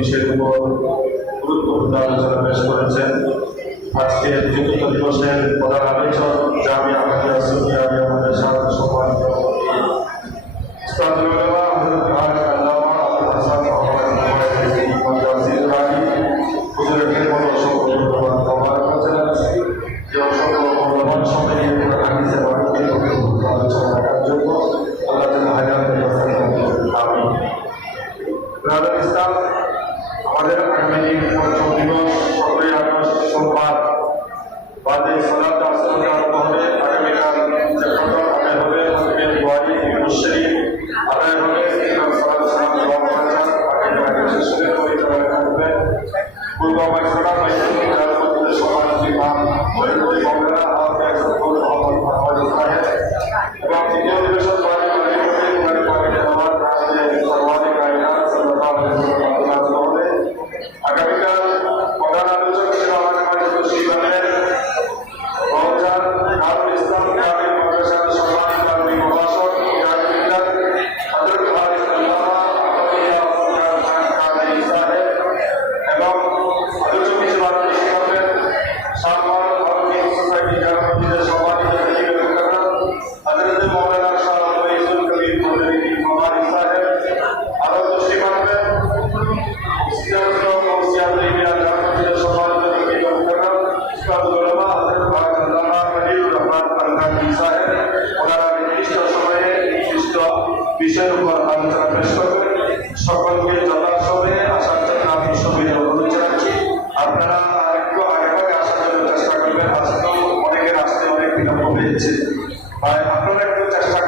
বিষয়ের উপর গুরুত্বপূর্ণ আলোচনা পেশ করেছেন। আজকের চতুর্থ দিবসের প্রধান আলোচক জামিয়া আহমদিয়া সুন্নিয়া আমাদের সাথে সম্মানিত আমাদের আগামী পঞ্চম দিবস 17 আগস্ট সোমবার বাদে সালাত আসর আরম্ভ হবে। আগামীকাল আদায় হবে দুয়ারি মুশরি আদায় হবে সালাত সালাম আগে শেষ করে পরিচালনা করবে পূর্ব বাইসরা বাইসরা মধ্যে সমাজ ইমাম মহিলা মঙ্গলা আওয়াজ সকল আওয়াজ সাহেব এবং তৃতীয় দিবসের দুয়ারি মানে পাকে আমার রাজে সর্বাধিক আইনা সাল্লাল্লাহু আলাইহি ওয়াসাল্লাম আগামীকাল প্রধান আলোচক ছিল আমাদের শিবানের রমজান দারুল ইসলাম গ্রামীণ মাদ্রাসার সম্মানিত আলমী প্রভাষক জাহিদুল্লাহ হযরত হারিস আল্লামা আহমদিয়া ফুরকান খান কাদেরী সাহেব এবং আলোচক হিসেবে পেশ করবেন সালমান আলমী সোসাইটি জালালউদ্দিনের সম্মানিত সচিব মুকররম হযরত মাওলানা শাহ ফয়জুল কবির মৌলভী মামারি সাহেব আরো দৃষ্টি মানবেন বিষয়ের উপর আলোচনা পেশ করবেন। সকলকে যথাসময়ে আসার জন্য আমি সুবিধা অনুরোধ জানাচ্ছি। আপনারা আরেকটু আগে আসার জন্য চেষ্টা করবেন। আজকেও অনেকের আসতে অনেক বিলম্ব হয়েছে, আপনারা একটু চেষ্টা